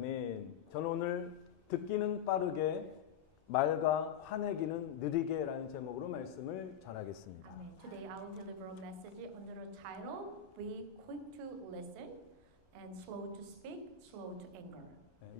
아멘. 저는 오늘 듣기는 빠르게 말과 화내기는 느리게라는 제목으로 말씀을 전하겠습니다. Amen. Today I will deliver a message under the title Be quick to listen and slow to speak, slow to anger.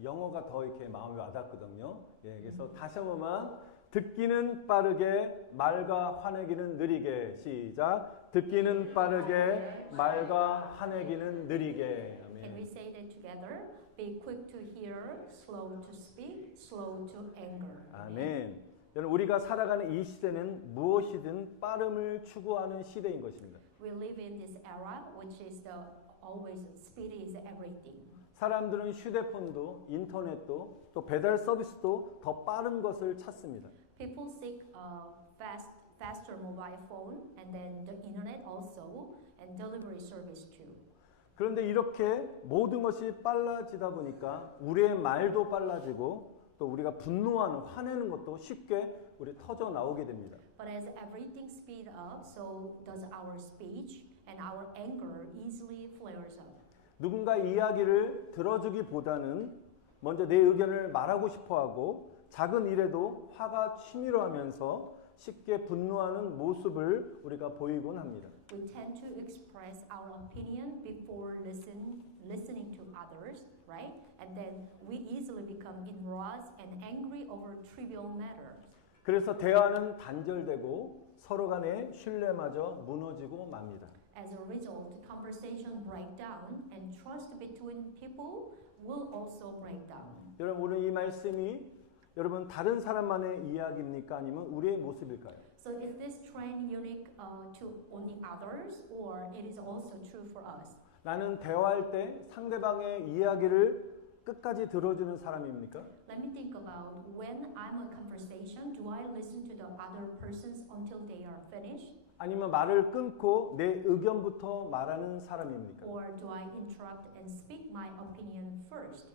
영어가 더 이렇게 마음에 와닿거든요. 그래서 다시 한 번만 듣기는 빠르게 말과 화내기는 느리게 시작. 듣기는 빠르게 말과 화내기는 느리게. 아멘. Can we say that together? Be quick to hear, slow to speak, slow to anger. 아멘. 여러분 우리가 살아가는 이 시대는 무엇이든 빠름을 추구하는 시대인 것입니다. We live in this era which is the always speed is everything. 사람들은 휴대폰도 인터넷도 또 배달 서비스도 더 빠른 것을 찾습니다. People seek faster mobile phone and then the internet also and delivery service too. 그런데 이렇게 모든 것이 빨라지다 보니까 우리의 말도 빨라지고 또 우리가 분노하는 화내는 것도 쉽게 우리 터져 나오게 됩니다. But as everything speed up, so does our speech and our anger easily flares up. 누군가 이야기를 들어주기보다는 먼저 내 의견을 말하고 싶어하고 작은 일에도 화가 치밀어하면서 쉽게 분노하는 모습을 우리가 보이곤 합니다. We tend to express our opinion before listening to others, right? And then we easily become enraged and angry over trivial matters. 그래서 대화는 단절되고 서로 간의 신뢰마저 무너지고 맙니다. As a result, conversation break down and trust between people will also break down. 여러분 오늘 이 말씀이 여러분 다른 사람만의 이야기입니까? 아니면 우리의 모습일까요? So is this trend unique to only others or it is also true for us? 나는 대화할 때 상대방의 이야기를 끝까지 들어주는 사람입니까? Let me think about when I'm in conversation, do I listen to the other persons until they are finished? 아니면 말을 끊고 내 의견부터 말하는 사람입니까? Or do I interrupt and speak my opinion first?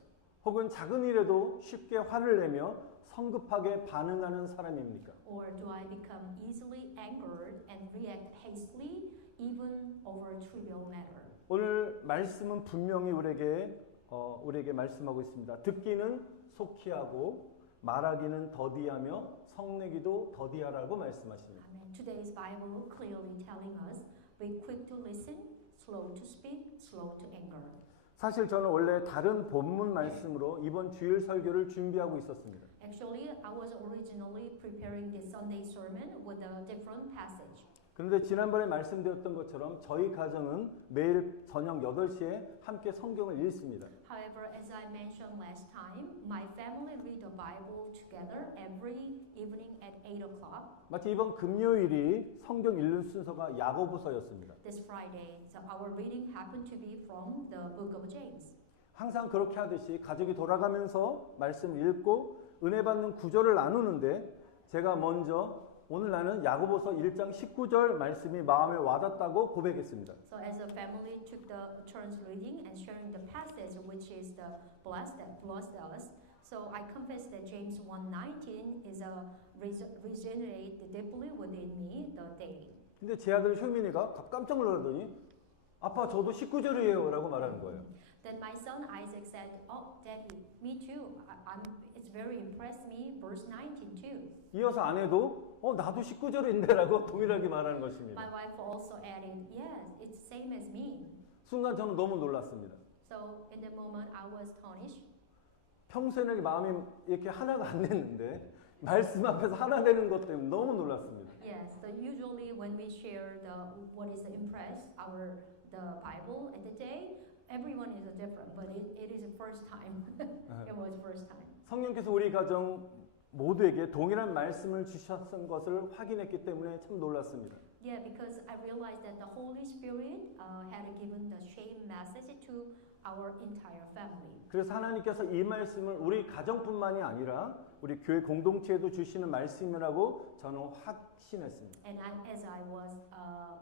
혹은 작은 일에도 쉽게 화를 내며 성급하게 반응하는 사람입니까? Or do I become easily angered and react hastily even over trivial matter? 오늘 말씀은 분명히 우리에게 말씀하고 있습니다. 듣기는 속히 하고 말하기는 더디하며 성내기도 더디하라고 말씀하십니다. Amen. Today's Bible clearly telling us, be quick to listen, slow to speak, slow to anger. 사실 저는 원래 다른 본문 말씀으로 이번 주일 설교를 준비하고 있었습니다. Actually, I was originally preparing this Sunday sermon with a different passage. 그런데 지난번에 말씀드렸던 것처럼 저희 가정은 매일 저녁 8시에 함께 성경을 읽습니다. However, as I mentioned last time, my family read the Bible together every evening at 8 o'clock. 마치 이번 금요일이 성경 읽는 순서가 야고보서였습니다. This Friday, so our reading happened to be from the book of James. 항상 그렇게 하듯이 가족이 돌아가면서 말씀을 읽고 은혜 받는 구절을 나누는데 제가 먼저 오늘 나는 야고보서 1장 19절 말씀이 마음에 와닿다고 고백했습니다. So as a family took the turns reading and sharing the passage which is the blessed that blessed us. So I confess that James 1:19 is resonated deeply within me the day. 근데 제 아들 효민이가 깜짝 놀라더니 아빠 저도 19절이에요 라고 말하는 거예요. Then my son Isaac said, "Oh, Daddy, me too. It's very impressed me. Verse 19 too." 이어서 아내도 나도 19절인데 라고 동일하게 말하는 것입니다. My wife also added, "Yes, it's same as me." 순간 저는 너무 놀랐습니다. So in that moment, I was astonished. 평소에는 마음이 이렇게 하나가 안 됐는데 말씀 앞에서 하나 되는 것 때문에 너무 놀랐습니다. Yes, so usually when we share what is impressed the Bible at the day, everyone is different, but it is the first time. It was first time. 성령께서 우리 가정 모두에게 동일한 말씀을 주셨던 것을 확인했기 때문에 참 놀랐습니다. Yeah, because I realized that the Holy Spirit had given the same message to our entire family. 그래서 하나님께서 이 말씀을 우리 가정뿐만이 아니라 우리 교회 공동체에도 주시는 말씀이라고 저는 확신했습니다. And as I was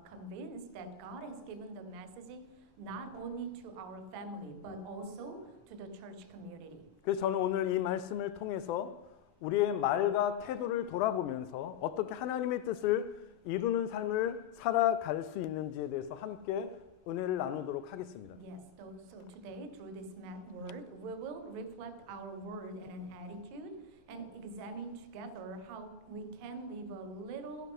convinced that God has given the message not only to our family but also to the church community. 그래서 저는 오늘 이 말씀을 통해서 우리의 말과 태도를 돌아보면서 어떻게 하나님의 뜻을 이루는 삶을 살아갈 수 있는지에 대해서 함께 은혜를 나누도록 하겠습니다. Yes, so today through this word, we will reflect our word and an attitude and examine together how we can live a little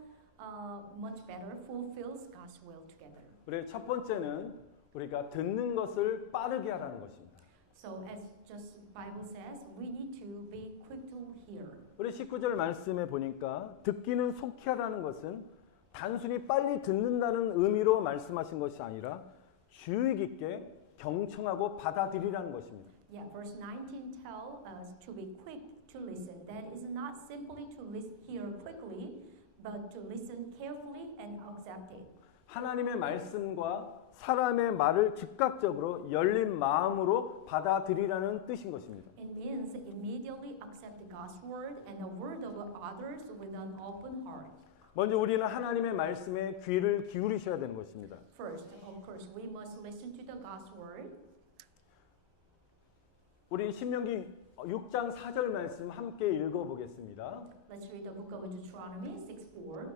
much better, fulfills God's will together. 우리 첫 번째는 우리가 듣는 것을 빠르게 하라는 것입니다. So as just Bible says, we need to be quick to hear. 우리 19절 말씀에 보니까 듣기는 속히 하라는 것은 단순히 빨리 듣는다는 의미로 말씀하신 것이 아니라 주의 깊게 경청하고 받아들이라는 것입니다. Yeah, verse 19 tell us to be quick to listen. That is not simply to hear quickly, but to listen carefully and accept it. 하나님의 말씀과 사람의 말을 즉각적으로 열린 마음으로 받아들이라는 뜻인 것입니다. It means immediately accept God's word and the word of others with an open heart. 먼저 우리는 하나님의 말씀에 귀를 기울이셔야 되는 것입니다. First, of course, we must listen to the God's word. 우리 신명기 6장 4절 말씀 함께 읽어보겠습니다. Let's read the book of Deuteronomy 6:4.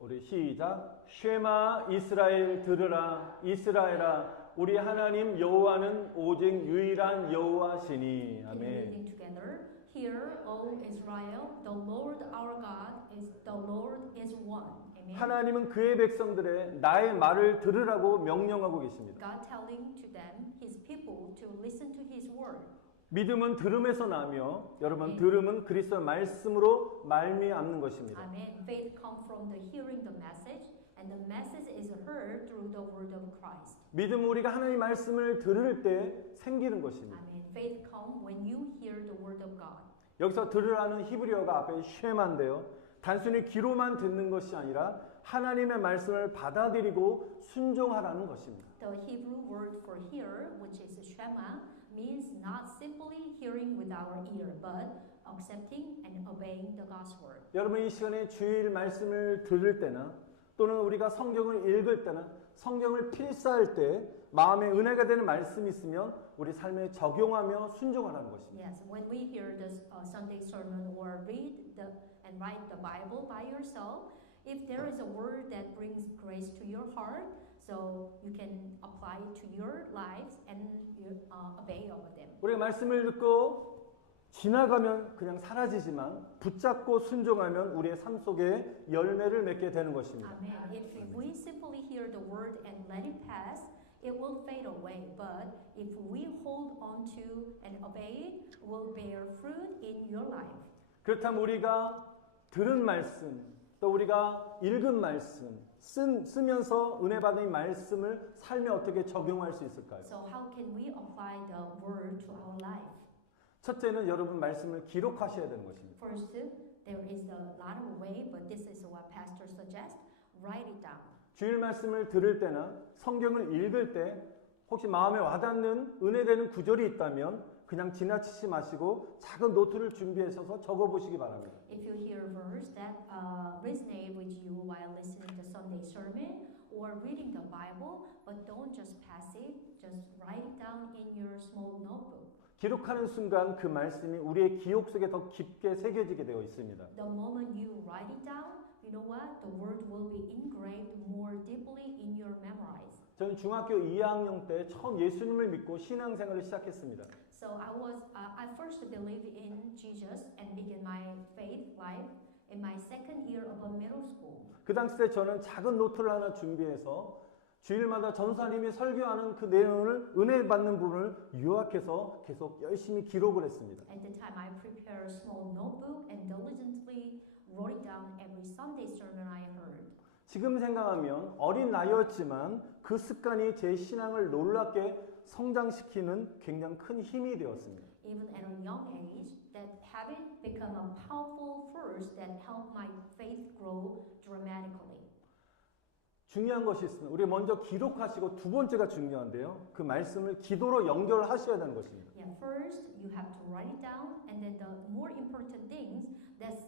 우리 시작. 쉐마 이스라엘 들으라 이스라엘아 우리 하나님 여호와는 오직 유일한 여호와시니. Can we 아멘. reading together? Hear, O Israel, the Lord our God is the Lord is one. Amen. 하나님은 그의 백성들의 나의 말을 들으라고 명령하고 계십니다. God telling to them, His people, to listen to His word. 믿음은 들음에서 나며 여러분 들음은 그리스도의 말씀으로 말미암는 것입니다. Amen. Faith comes from the hearing the message, and the message is heard through the word of Christ. 믿음은 우리가 하나님의 말씀을 들을 때 생기는 것입니다. Amen. Faith comes when you hear the word of God. 여기서 들으라는 히브리어가 앞에 쉐마인데요. 단순히 귀로만 듣는 것이 아니라 하나님의 말씀을 받아들이고 순종하라는 것입니다. The Hebrew word for hear, which is shema, means not simply hearing with our ear, but accepting and obeying the God's word. 여러분 이 시간에 주일 말씀을 들을 때나 또는 우리가 성경을 읽을 때나 성경을 필사할 때 마음에 은혜가 되는 말씀이 있으면 우리 삶에 적용하며 순종하라는 것입니다. Yes, when we hear the Sunday sermon or read and write the Bible by yourself, if there is a word that brings grace to your heart, so you can apply it to your lives and obey of them. 우리가 말씀을 듣고 지나가면 그냥 사라지지만 붙잡고 순종하면 우리의 삶 속에 열매를 맺게 되는 것입니다. Amen. If we simply hear the word and let it pass, it will fade away. But if we hold on to and obey it, it will bear fruit in your life. 그렇다면 우리가 들은 말씀, 또 우리가 읽은 말씀, 쓰면서 은혜 받은 이 말씀을 삶에 어떻게 적용할 수 있을까요? So how can we apply the word to our life? 첫째는 여러분 말씀을 기록하셔야 되는 것입니다. First, there is a lot of way, but this is what pastor suggests. Write it down. 주일 말씀을 들을 때나 성경을 읽을 때 혹시 마음에 와닿는 은혜되는 구절이 있다면 그냥 지나치지 마시고 작은 노트를 준비하셔서 적어보시기 바랍니다. If you hear a verse that resonate with you while listening to Sunday sermon or reading the Bible, but don't just pass it, just write it down in your small notebook. 기록하는 순간 그 말씀이 우리의 기억 속에 더 깊게 새겨지게 되어 있습니다. The moment you write it down, you know what? The word will be engraved more deeply in your memories. 저는 중학교 2학년 때 처음 예수님을 믿고 신앙생활을 시작했습니다. So I first believed in Jesus and began my faith life in my second year of middle school. 그 당시 때 저는 작은 노트를 하나 준비해서 주일마다 전사님이 설교하는 그 내용을 은혜 받는 부분을 요약해서 계속 열심히 기록을 했습니다. At the time, I prepared a small notebook and diligently wrote it down every Sunday sermon I heard. 지금 생각하면 어린 나이였지만 그 습관이 제 신앙을 놀랍게 성장시키는 굉장히 큰 힘이 되었습니다. Even at a young age, that habit became a powerful force that helped my faith grow dramatically. 중요한 것이 있습니다. 우리 먼저 기록하시고 두 번째가 중요한데요. 그 말씀을 기도로 연결하셔야 되는 것입니다. Yeah, first you have to write it down, and then the more important things, that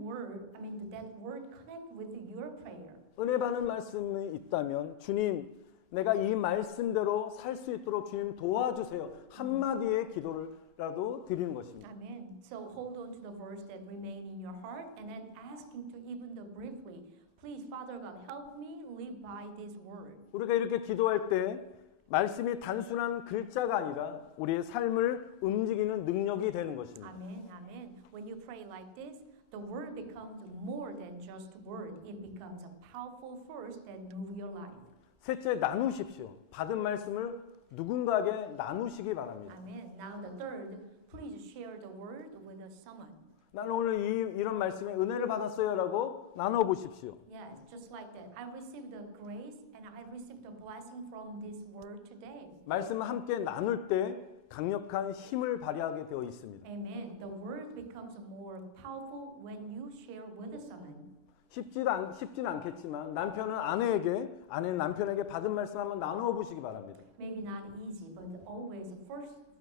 word connect with your prayer. 은혜 받는 말씀이 있다면 주님, 내가 이 말씀대로 살 수 있도록 주님 도와주세요. 한마디의 기도라도 드리는 것입니다. Amen. So hold on to the verse that remain in your heart, and then asking to even the briefly, Please, Father God, help me live by this word. 우리가 이렇게 기도할 때 말씀이 단순한 글자가 아니라 우리의 삶을 움직이는 능력이 되는 것입니다. Amen, amen. When you pray like this, the word becomes more than just word. It becomes a powerful force that moves your life. 셋째, 나누십시오. 받은 말씀을 누군가에게 나누시기 바랍니다. Amen. Now the third, please share the word with someone. 나는 오늘 이런 말씀에 은혜를 받았어요라고 나눠보십시오. Yes, just like that. I received the grace and I received the blessing from this word today. 말씀을 함께 나눌 때 강력한 힘을 발휘하게 되어 있습니다. Amen. The word becomes more powerful when you share with someone. 쉽진 않겠지만 남편은 아내에게, 아내는 남편에게 받은 말씀 한번 나누어 보시기 바랍니다. Maybe not easy, but always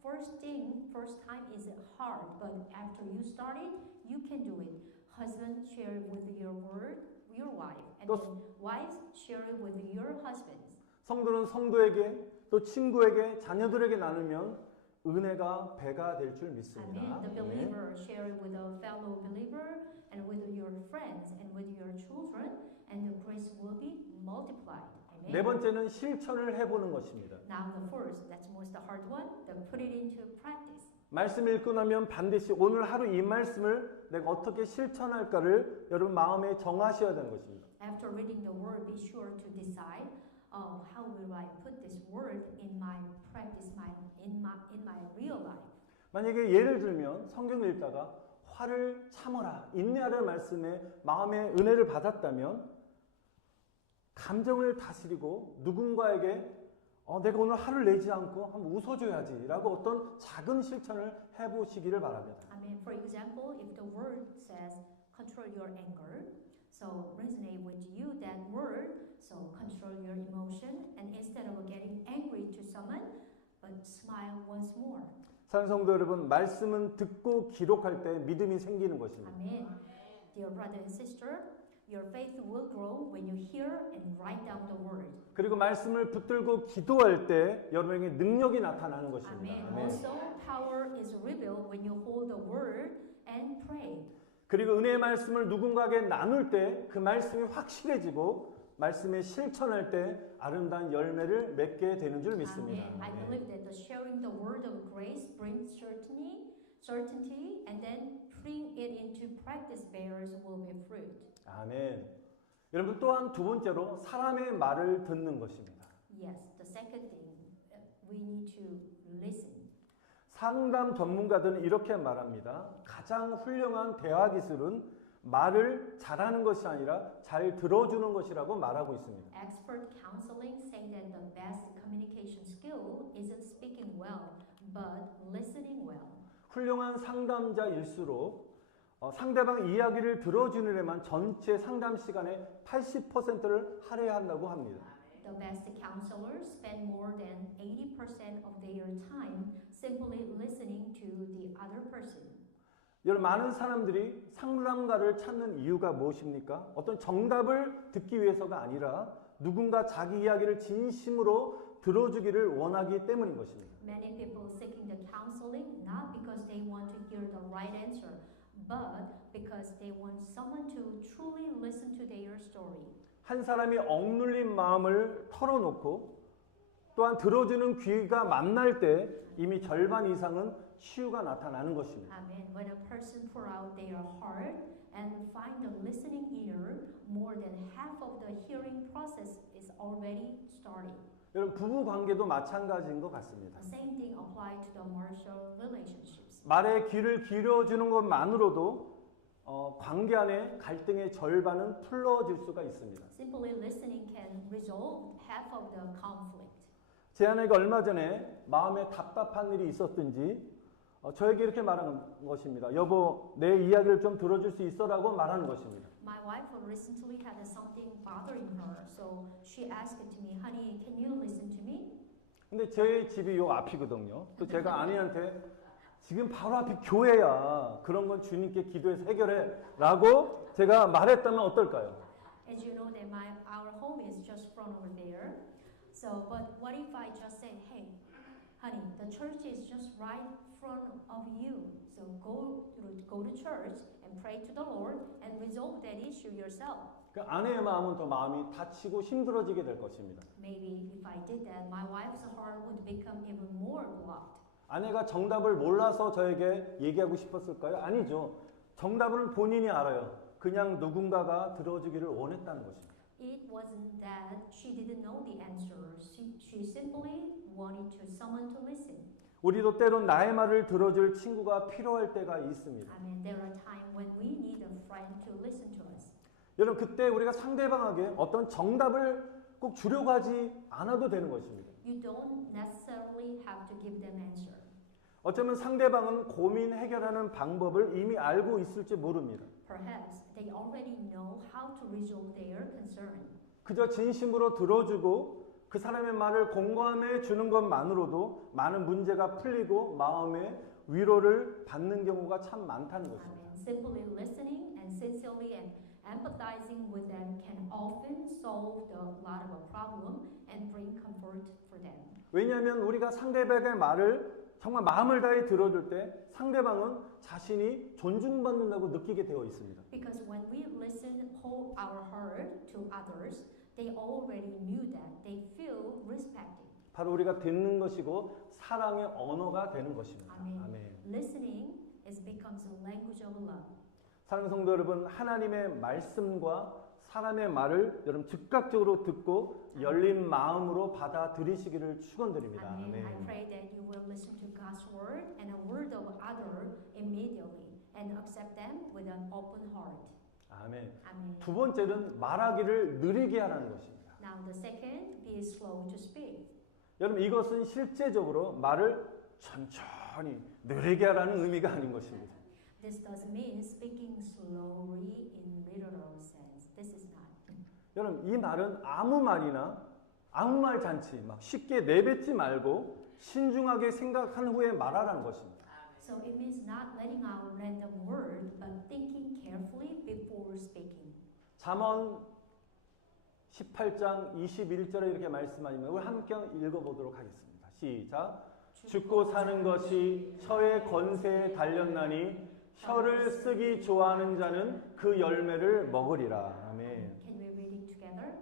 first time is hard, but after you start it, you can do it. Husband share with your word, your wife, and then wives share it with your husbands. 성도는 성도에게 또 친구에게 자녀들에게 나누면 은혜가 배가 될 줄 믿습니다. Amen. The believer share it with a fellow believer and with your friends and with your children, and the grace will be multiplied. Amen. 네 번째는 실천을 해보는 것입니다. Now the first, that's most the hard one, the put it into practice. 말씀을 읽고 나면 반드시 오늘 하루 이 말씀을 내가 어떻게 실천할까를 여러분 마음에 정하셔야 되는 것입니다. After reading the word, be sure to decide, how will I put this word in my practice, in my real life. 만약에 예를 들면 성경을 읽다가 화를 참어라, 인내하라는 말씀에 마음의 은혜를 받았다면 감정을 다스리고 누군가에게 내가 오늘 화를 내지 않고 한번 웃어줘야지 라고 어떤 작은 실천을 해보시기를 바랍니다. I mean, for example, if the word says control your anger, so resonate with you that word, so control your emotion, and instead of getting angry to someone, but smile once more. 사랑하는 성도 여러분, 말씀은 듣고 기록할 때 믿음이 생기는 것입니다. Amen. Dear brother and sister, your faith will grow when you hear and write down the word. 그리고 말씀을 붙들고 기도할 때 여러분에게 능력이 나타나는 것입니다. Amen. 아멘. Also, power is revealed when you hold the word and pray. 그리고 은혜의 말씀을 누군가에게 나눌 때 그 말씀이 확실해지고 말씀에 실천할 때 아름다운 열매를 맺게 되는 줄 믿습니다. Amen. I believe that the sharing the word of grace brings certainty, and then putting it into practice bears will be fruit. 아멘. 여러분 또한 두 번째로 사람의 말을 듣는 것입니다. Yes, the second thing, we need to listen. 상담 전문가들은 이렇게 말합니다. 가장 훌륭한 대화 기술은 말을 잘하는 것이 아니라 잘 들어주는 것이라고 말하고 있습니다. Expert counseling say that the best communication skill isn't speaking well, but listening well. 훌륭한 상담자일수록 상대방 이야기를 들어주는 데만 전체 상담 시간의 80%를 할애해야 한다고 합니다. The best counselors spend more than 80% of their time simply listening to the other person. 여러분 많은 사람들이 상담가를 찾는 이유가 무엇입니까? 어떤 정답을 듣기 위해서가 아니라 누군가 자기 이야기를 진심으로 들어주기를 원하기 때문인 것입니다. Many people seeking the counseling not because they want to hear the right answer, but because they want someone to truly listen to their story. 한 사람이 억눌린 마음을 털어놓고 또한 들어주는 귀가 만날 때 이미 절반 이상은 치유가 나타나는 것입니다. Amen. When a person pour out their heart and find the listening ear, more than half of the hearing process is already started. 여러분 부부 관계도 마찬가지인 것 같습니다. The same thing applies to the marital relationships. 말에 귀를 기울여주는 것만으로도 관계 안에 갈등의 절반은 풀어질 수가 있습니다. Simply listening can resolve half of the conflict. 제 아내가 얼마 전에 마음에 답답한 일이 있었든지 저에게 이렇게 말하는 것입니다. 여보, 내 이야기를 좀 들어줄 수 있어라고 말하는 것입니다. My wife recently had something bothering her, so she asked to me, "Honey, can you listen to me?" 근데 제 집이 요 앞이거든요. 또 제가 아내한테 지금 바로 앞이 교회야. 그런 건 주님께 기도해서 해결해. 라고 제가 말했다면 어떨까요? As you know that our home is just front over there. So, but what if I just say, "Hey, honey, the church is just right in front of you. So go to church and pray to the Lord and resolve that issue yourself. 그 아내의 마음은 더 마음이 다치고 힘들어지게 될 것입니다. Maybe if I did that, my wife's heart would become even more blocked. 아내가 정답을 몰라서 저에게 얘기하고 싶었을까요? 아니죠. 정답을 본인이 알아요. 그냥 누군가가 들어주기를 원했다는 것입니다. It wasn't that she didn't know the answer. She simply wanted to someone to listen. 우리도 때론 나의 말을 들어줄 친구가 필요할 때가 있습니다. I mean, there are times when we need a friend to listen to us. 여러분 그때 우리가 상대방에게 어떤 정답을 꼭 주려고 하지 않아도 되는 것입니다. You don't necessarily have to give them answer. 어쩌면 상대방은 고민 해결하는 방법을 이미 알고 있을지 모릅니다. Perhaps they already know how to resolve their concern. 그저 진심으로 들어주고 그 사람의 말을 공감해 주는 것만으로도 많은 문제가 풀리고 마음의 위로를 받는 경우가 참 많다는 I 것입니다. mean, simply listening and sincerely and empathizing with them can often solve a lot of a problem and bring comfort for them. 왜냐하면 우리가 상대방의 말을 정말 마음을 다해 들어줄 때 상대방은 자신이 존중받는다고 느끼게 되어 있습니다. Because when we listen whole our heart to others, they already knew that they feel respected. 바로 우리가 듣는 것이고 사랑의 언어가 되는 것입니다. 아멘. 아멘. Listening becomes a language of love. 사랑하는 성도 여러분, 하나님의 말씀과 사람의 말을 여러분 즉각적으로 듣고 열린 마음으로 받아들이시기를 축원드립니다. Amen. I 아멘. pray that you will listen to God's word and a word of other immediately and accept them with an open heart. 아멘. Amen. 두 번째는 말하기를 느리게 하라는 것입니다. Now the second, be slow to speak. 여러분 이것은 실제적으로 말을 천천히 느리게 하라는 의미가 아닌 것입니다. This doesn't mean speaking slowly in literal sense. This is not. 여러분 이 말은 아무 말이나 아무 말 잔치 막 쉽게 내뱉지 말고 신중하게 생각한 후에 말하라는 것입니다. So it means not letting out random word, but thinking carefully before speaking. 잠언 18장 21절에 이렇게 말씀하니까 우리 함께 읽어보도록 하겠습니다. 시작. 죽고 사는 것이 혀의 권세에 달렸나니 혀를 쓰기 좋아하는 자는 그 열매를 먹으리라. 아멘. Can we read it together?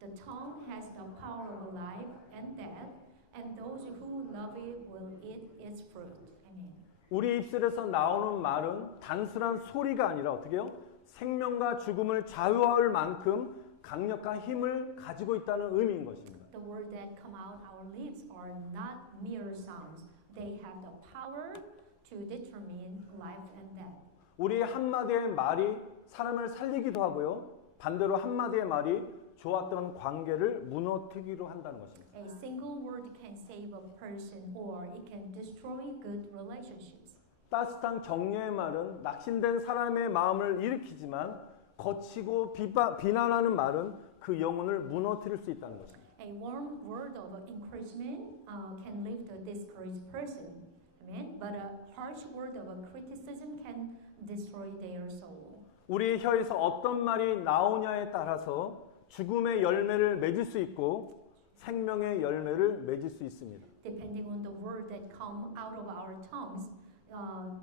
The tongue has the power of life and death, and those who love it will eat its fruit. Amen. 우리 입술에서 나오는 말은 단순한 소리가 아니라 어떻게 해요? 생명과 죽음을 좌우할 만큼 강력한 힘을 가지고 있다는 의미인 것입니다. The words that come out our lips are not mere sounds. They have the power to determine life and death. 우리의 한마디의 말이 사람을 살리기도 하고요. 반대로 한마디의 말이 좋았던 관계를 무너뜨리기도 한다는 것입니다. A single word can save a person or it can destroy good relationships. 따뜻한 격려의 말은 낙심된 사람의 마음을 일으키지만 거치고 비난하는 말은 그 영혼을 무너뜨릴 수 있다는 것입니다. A warm word of encouragement can lift a discouraged person. Amen. But a harsh word of criticism can destroy their soul. 우리의 혀에서 어떤 말이 나오냐에 따라서 죽음의 열매를 맺을 수 있고 생명의 열매를 맺을 수 있습니다. Depending on the word that come out of our tongues,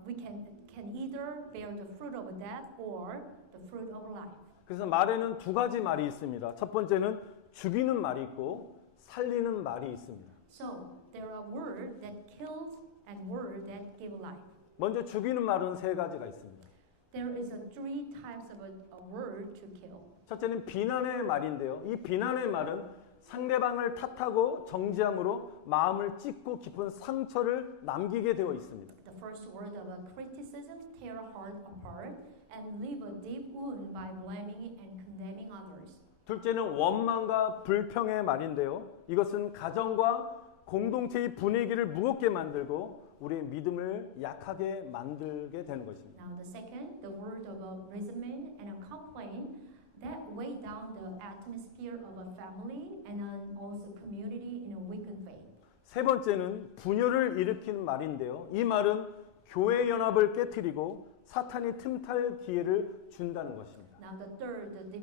we can either bear the fruit of death or the fruit of life. 그래서 말에는 두 가지 말이 있습니다. 첫 번째는 죽이는 말이 있고 살리는 말이 있습니다. So there are words that kills and words that give life. 먼저 죽이는 말은 세 가지가 있습니다. There is three types of a word to kill. 첫째는 비난의 말인데요. 이 비난의 말은 상대방을 탓하고 정죄함으로 마음을 찢고 깊은 상처를 남기게 되어 있습니다. The first word of a criticism tear a heart apart and leave a deep wound by blaming and condemning others. 둘째는 원망과 불평의 말인데요. 이것은 가정과 공동체의 분위기를 무겁게 만들고 우리의 믿음을 약하게 만들게 되는 것입니다. Now the second, the word of a resentment and a complaint that weigh down the atmosphere of a family and also community in a weakened faith. 세 번째는 분열을 일으키는 말인데요. 이 말은 교회 연합을 깨트리고 사탄이 틈탈 기회를 준다는 것입니다. Now the third, the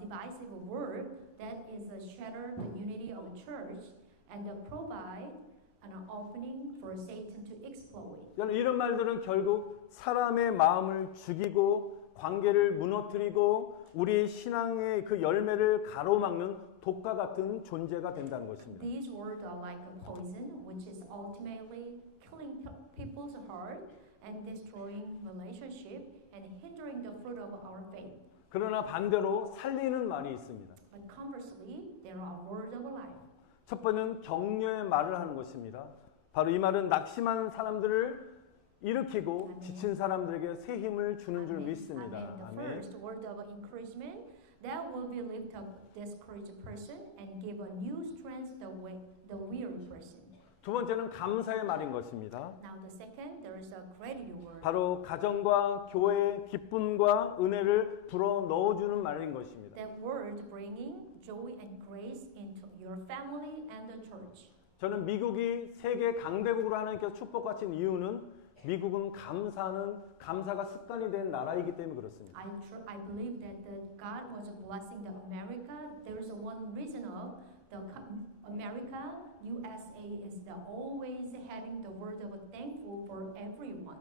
divisive word that is shatter the unity of a church and provide an opening for Satan to exploit. 여러분, 이런 말들은 결국 사람의 마음을 죽이고 관계를 무너뜨리고 우리 신앙의 그 열매를 가로막는 독과 같은 존재가 된다는 것입니다. These words are like a poison, which is ultimately killing people's heart and destroying relationship and hindering the fruit of our faith. 그러나 반대로 살리는 말이 있습니다. But conversely, there are words of life. 첫 번째는 격려의 말을 하는 것입니다. 바로 이 말은 낙심하는 사람들을 일으키고 지친 사람들에게 새 힘을 주는 줄 믿습니다. The 아멘. first word of encouragement that will be lift up discouraged person and give a new strength the weary person. 두 번째는 감사의 말인 것입니다. Now the second, there is a gratitude word. 바로 가정과 교회의 기쁨과 은혜를 불어 넣어주는 말인 것입니다. That word bringing joy and grace into your family and the church. 저는 미국이 세계 강대국으로 하나님께서 축복하신 이유는 미국은 감사가 습관이 된 나라이기 때문에 그렇습니다. I believe that God was blessing the America. There is one reason of the America, USA is the always having the word of thankful for everyone.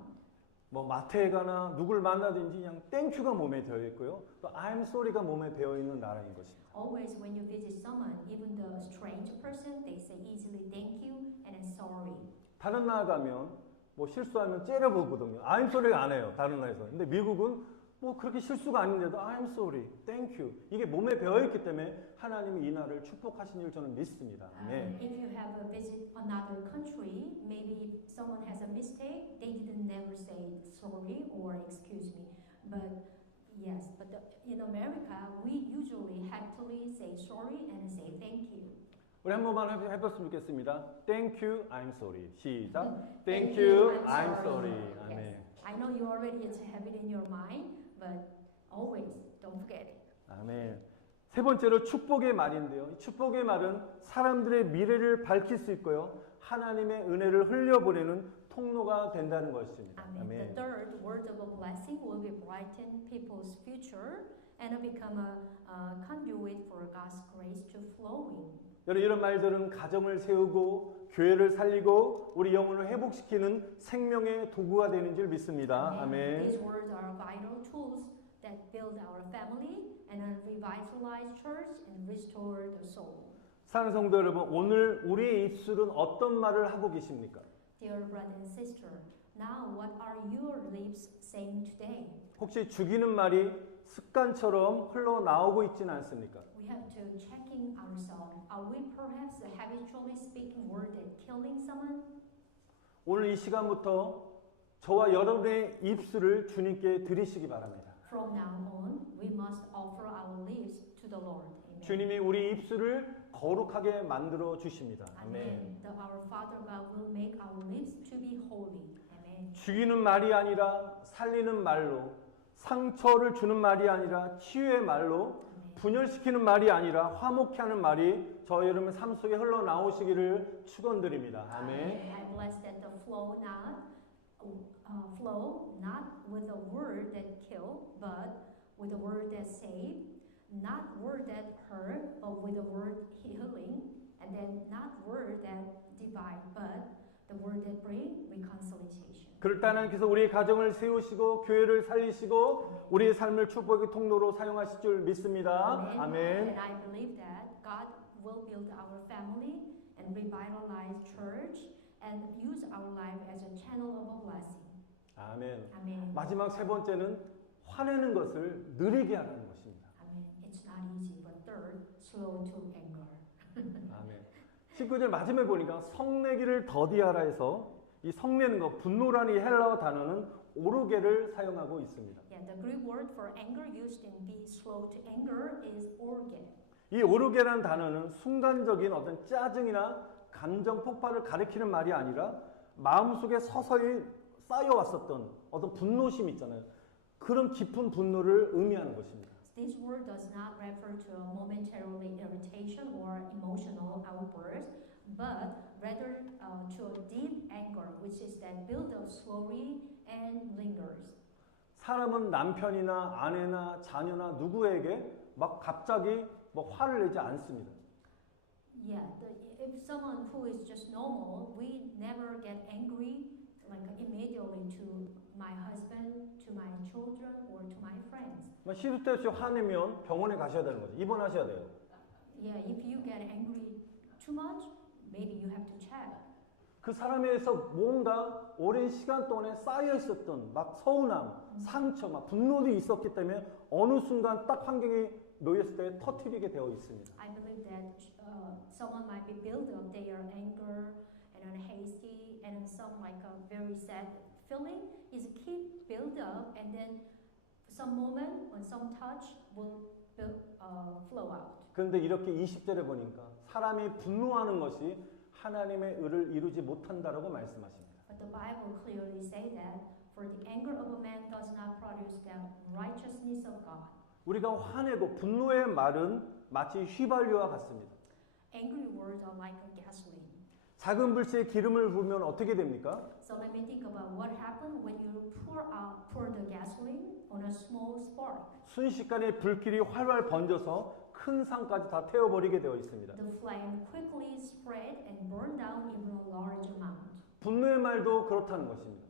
뭐 마트에 가나 누굴 만나든지 그냥 땡큐가 몸에 배어 있고요. 또 I'm sorry가 몸에 배어 있는 나라인 것입니다. Always when you visit someone, even the strange person, they say easily thank you and sorry. 다른 나라 가면 뭐 실수하면 째려보거든요. I'm sorry가 안 해요. 다른 나라에서. 근데 미국은 뭐 그렇게 실수가 아닌데도 I'm sorry, thank you. 이게 몸에 배어 있기 때문에 하나님이 이 나라를 축복하신 줄 저는 믿습니다. 아멘. If you have a visit another country, maybe someone has a mistake, they didn't never say sorry or excuse me. But yes, but in America, we usually happily say sorry and say thank you. 우리 한 번만 해봤으면 좋겠습니다. Thank you, I'm sorry. 시작. Thank you, I'm sorry. 아멘. Yes. I know you already have it in your mind, but always don't forget it. 아멘. 세 번째로 축복의 말인데요. 축복의 말은 사람들의 미래를 밝힐 수 있고요. 하나님의 은혜를 흘려보내는 통로가 된다는 것입니다. Amen. The third word of a blessing will be brighten people's future and become a conduit for God's grace to flow in. 여러분 이런 말들은 가정을 세우고 교회를 살리고 우리 영혼을 회복시키는 생명의 도구가 되는 줄 믿습니다. 아멘. These words are vital tools that build our family and revitalize church and restore the soul. 사랑하는 성도 여러분, 오늘 우리의 입술은 어떤 말을 하고 계십니까? Dear brother and sister, now what are your lips saying today? 혹시 죽이는 말이 습관처럼 흘러나오고 있지는 않습니까? We have to checking ourselves. Are we perhaps habitually speaking word that killing someone? 오늘 이 시간부터 저와 여러분의 입술을 주님께 드리시기 바랍니다. From now on, we must offer our lips to the Lord. Amen. 주님이 우리 입술을 거룩하게 만들어 주십니다. 아멘. Amen. Our Father God will make our lips to be holy. Amen. 죽이는 말이 아니라 살리는 말로, 상처를 주는 말이 아니라 치유의 말로, 분열시키는 말이 아니라 화목케 하는 말이 저 여러분의 삶 속에 흘러나오시기를 축원드립니다. 아멘. I bless that the flow not with a word that kill, but with a word that save, not word that hurt, but with a word healing, and then not word that divide, but the word that bring reconciliation. 그럴 때 하나님께서 우리의 가정을 세우시고 교회를 살리시고 우리의 삶을 축복의 통로로 사용하실 줄 믿습니다. 아멘. And I believe that God will build our family and revitalize church and use our life as a channel of a blessing. 아멘. Amen. 마지막 세 번째는 화내는 것을 느리게 하라는 것입니다. Amen. It's not easy, but third, slow to anger. 아멘. 19절 마지막에 보니까 성내기를 더디하라 해서 이 성내는 것, 분노라는 이 헬라어 단어는 오르게를 사용하고 있습니다. Yeah, the Greek word for anger used in be slow to anger is orge. 이 오르게라는 단어는 순간적인 어떤 짜증이나 감정 폭발을 가리키는 말이 아니라 마음속에 서서히 쌓여왔었던 어떤 분노심 있잖아요. 그런 깊은 분노를 의미하는 것입니다. This word does not refer to a momentary irritation or emotional outburst, but rather to a deep anger, which is that build up slowly and lingers. 사람은 남편이나 아내나 자녀나 누구에게 막 갑자기 뭐 화를 내지 않습니다. Yeah, if someone who is just normal, we never get angry like immediately to my husband, to my children, or to my friends. 시도 때 없이 화내면 병원에 가셔야 되는 거죠. 입원하셔야 돼요. Yeah, if you get angry too much, maybe you have to check. 그 사람에서 뭔가 오랜 시간 동안에 쌓여 있었던 막 서운함, 상처, 막 분노도 있었기 때문에 어느 순간 딱 환경에 놓였을 때 터뜨리게 되어 있습니다. I believe that someone might be build up their anger and hasty and some like a very sad feeling is keep build up and then some moment when some touch will flow out. 그런데 이렇게 20절에 보니까 사람이 분노하는 것이 하나님의 의를 이루지 못한다라고 말씀하십니다. But the Bible clearly say that for the anger of a man does not produce the righteousness of God. 우리가 화내고 분노의 말은 마치 휘발유와 같습니다. Angry words are like a gasoline. 작은 불씨에 기름을 부으면 어떻게 됩니까? So let me think about what happened when you pour the gasoline on a small spark. 순식간에 불길이 활활 번져서 큰 산까지 다 태워버리게 되어 있습니다. The flame quickly spread and burned down even a large amount. 분노의 말도 그렇다는 것입니다.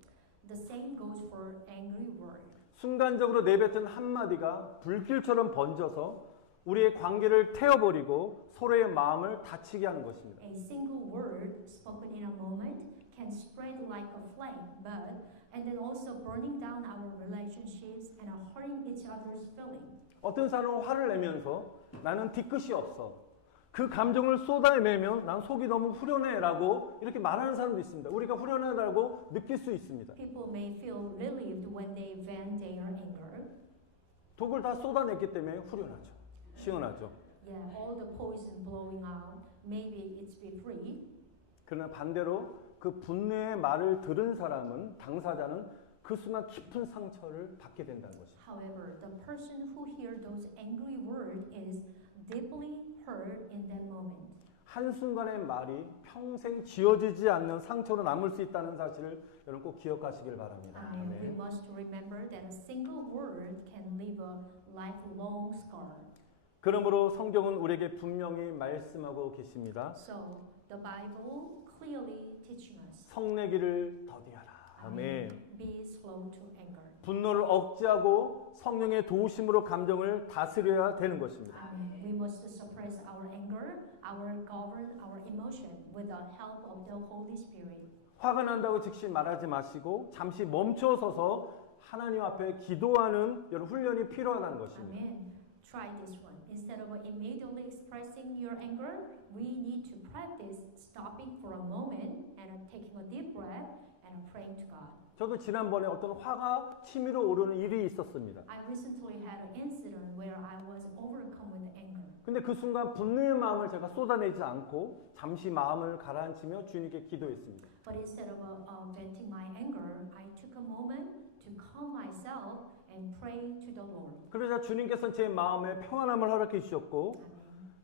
The same goes for angry word. 순간적으로 내뱉은 한마디가 불길처럼 번져서 우리의 관계를 태워버리고 서로의 마음을 다치게 하는 것입니다. A single word spoken in a moment can spread like a flame, but and then also burning down our relationships and hurting each other's feeling. 어떤 사람은 화를 내면서 나는 뒤끝이 없어. 그 감정을 쏟아내면 난 속이 너무 후련해라고 이렇게 말하는 사람도 있습니다. 우리가 후련하다고 느낄 수 있습니다. People may feel relieved when they vent their anger. 독을 다 쏟아냈기 때문에 후련하죠. 시원하죠. Yeah, all the poison blowing out, maybe it's be free. 그러나 반대로 그 분노의 말을 들은 사람은 당사자는 그 순간 깊은 상처를 받게 된다는 것입니다. However, the person who hears those angry words is deeply hurt in that moment. 한순간의 말이 평생 지워지지 않는 상처로 남을 수 있다는 사실을 여러분 꼭 기억하시길 바랍니다. And we must remember that a single word can leave a lifelong scar. 그러므로 성경은 우리에게 분명히 말씀하고 계십니다. So the Bible clearly teaches us. 성내기를 더디하라. 아멘. Be slow to anger. 분노를 억제하고 성령의 도우심으로 감정을 다스려야 되는 것입니다. Amen. We must suppress our anger, govern our emotion with the help of the Holy Spirit. 화가 난다고 즉시 말하지 마시고 잠시 멈춰서서 하나님 앞에 기도하는 이런 훈련이 필요하다는 것입니다. Amen. Try this one. Instead of immediately expressing your anger, we need to practice stopping for a moment and taking a deep breath and praying to God. 저도 지난번에 어떤 화가 치밀어 오르는 일이 있었습니다. I recently had an incident where I was overcome with anger. 근데 그 순간 분노의 마음을 제가 쏟아내지 않고 잠시 마음을 가라앉히며 주님께 기도했습니다. But instead of venting my anger, I took a moment to calm myself and pray to the Lord. 그러자 주님께서는 제 마음에 평안함을 허락해 주셨고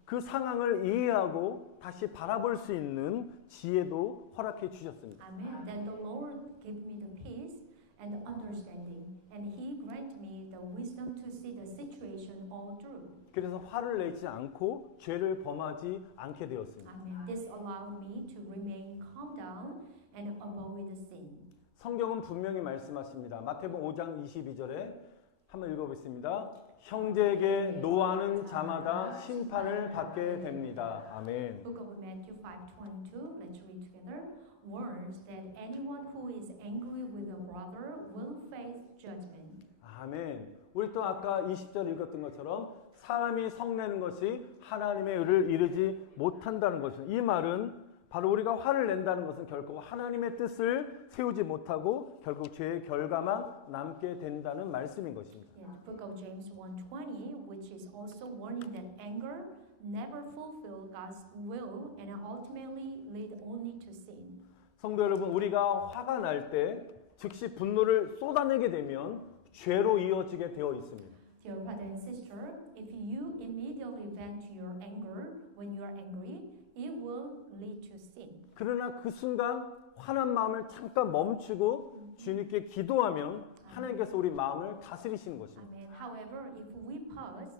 그 상황을 이해하고 다시 바라볼 수 있는 지혜도 허락해 주셨습니다. Amen. Then the Lord gave me the peace and the understanding, and He granted me the wisdom to see the situation all through. 그래서 화를 내지 않고 죄를 범하지 않게 되었습니다. Amen. This allowed me to remain calm down and avoid the sin. 성경은 분명히 말씀하십니다. 마태복음 5장 22절에 한번 읽어보겠습니다. 형제에게 노하는 자마다 심판을 받게 됩니다. 아멘. Book of Matthew 5:22. Let's read together. Warns that anyone who is angry with a brother will face judgment. 아멘. 우리 또 아까 20절 읽었던 것처럼 사람이 성내는 것이 하나님의 의를 이루지 못한다는 것입니다. 이 말은 바로 우리가 화를 낸다는 것은 결국 하나님의 뜻을 세우지 못하고 결국 죄의 결과만 남게 된다는 말씀인 것입니다. Yeah, the book of James 1:20, which is also warning that anger never fulfill God's will and ultimately lead only to sin. 성도 여러분, 우리가 화가 날 때 즉시 분노를 쏟아내게 되면 죄로 이어지게 되어 있습니다. Dear brother and sister, if you immediately vent your anger when you are angry, it will lead to sin. 그러나 그 순간 화난 마음을 잠깐 멈추고 주님께 기도하면 하나님께서 우리 마음을 다스리시는 것입니다. Amen. However, if we pause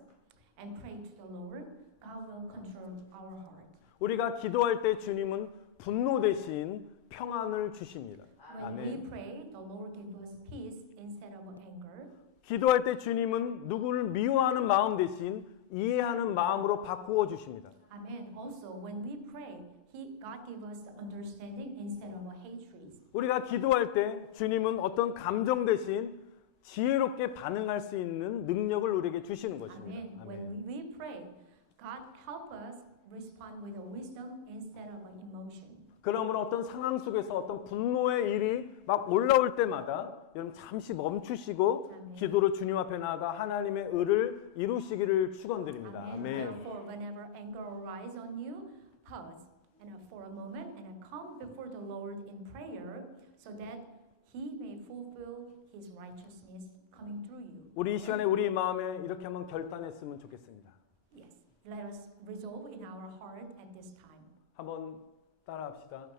and pray to the Lord, God will control our heart. 우리가 기도할 때 주님은 분노 대신 평안을 주십니다. When 아멘. we pray, the Lord gives us peace instead of anger. 기도할 때 주님은 누구를 미워하는 마음 대신 이해하는 마음으로 바꾸어 주십니다. Amen. Also, when we pray, God gives us the understanding instead of hatred. 우리가 기도할 때 주님은 어떤 감정 대신 지혜롭게 반응할 수 있는 능력을 우리에게 주시는 것입니다. Amen. When we pray, God help us respond with a wisdom instead of an emotion. 그러므로 어떤 상황 속에서 어떤 분노의 일이 막 올라올 때마다 여러분 잠시 멈추시고 기도로 주님 앞에 나아가 하나님의 의를 이루시기를 축원드립니다. 아멘. Therefore, whenever anger arises on you, pause and for a moment and come before the Lord in prayer, so that He may fulfill His righteousness coming through you. 우리 이 시간에 우리 마음에 이렇게 한번 결단했으면 좋겠습니다. Yes, let us resolve in our heart at this time. 한번 따라합시다.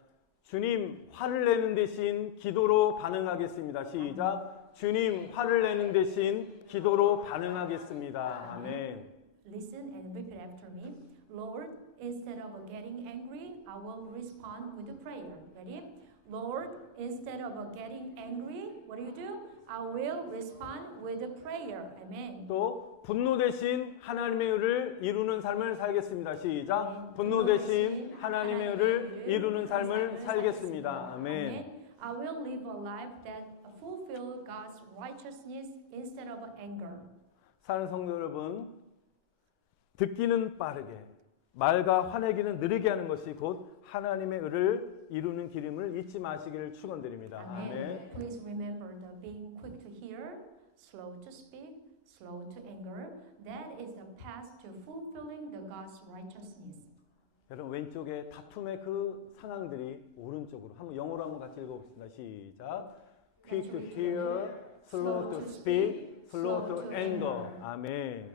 주님 화를 내는 대신 기도로 반응하겠습니다. 시작. 주님 화를 내는 대신 기도로 반응하겠습니다. 아멘. Listen and repeat after me. Lord, instead of getting angry, I will respond with a prayer. Ready? Lord, instead of getting angry, what do? I will respond with a prayer. Amen. 또 분노 대신 하나님의 의를 이루는 삶을 살겠습니다. 시작. 분노 대신 하나님의 의를 이루는 삶을 살겠습니다. 아멘. I will live a life that fulfill God's righteousness instead of anger. 사랑하는 성도 여러분, 듣기는 빠르게, 말과 화내기는 느리게 하는 것이 곧 하나님의 의를 이루는 길임을 잊지 마시기를 축원드립니다. 아멘. Please remember the being quick to hear, slow to speak, slow to anger. That is the path to fulfilling the God's righteousness. 여러분 왼쪽에 다툼의 그 상황들이 오른쪽으로 한번 영어로 한번 같이 읽어보겠습니다. 시작. Quick to hear, slow to speak, slow to anger. 아멘.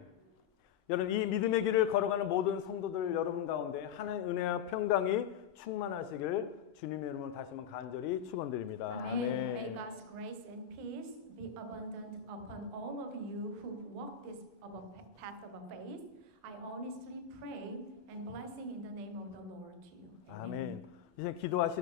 여러분 이 믿음의 길을 걸어가는 모든 성도들 여러분 가운데 하나님의 은혜와 평강이 충만하시길 주님의 이름으로 다시 한번 간절히 축원드립니다. May 아멘. God's grace and peace be abundant upon all of you who walk this path of faith. I honestly pray and blessing in the name of the Lord to you. 아멘. 이제 기도하실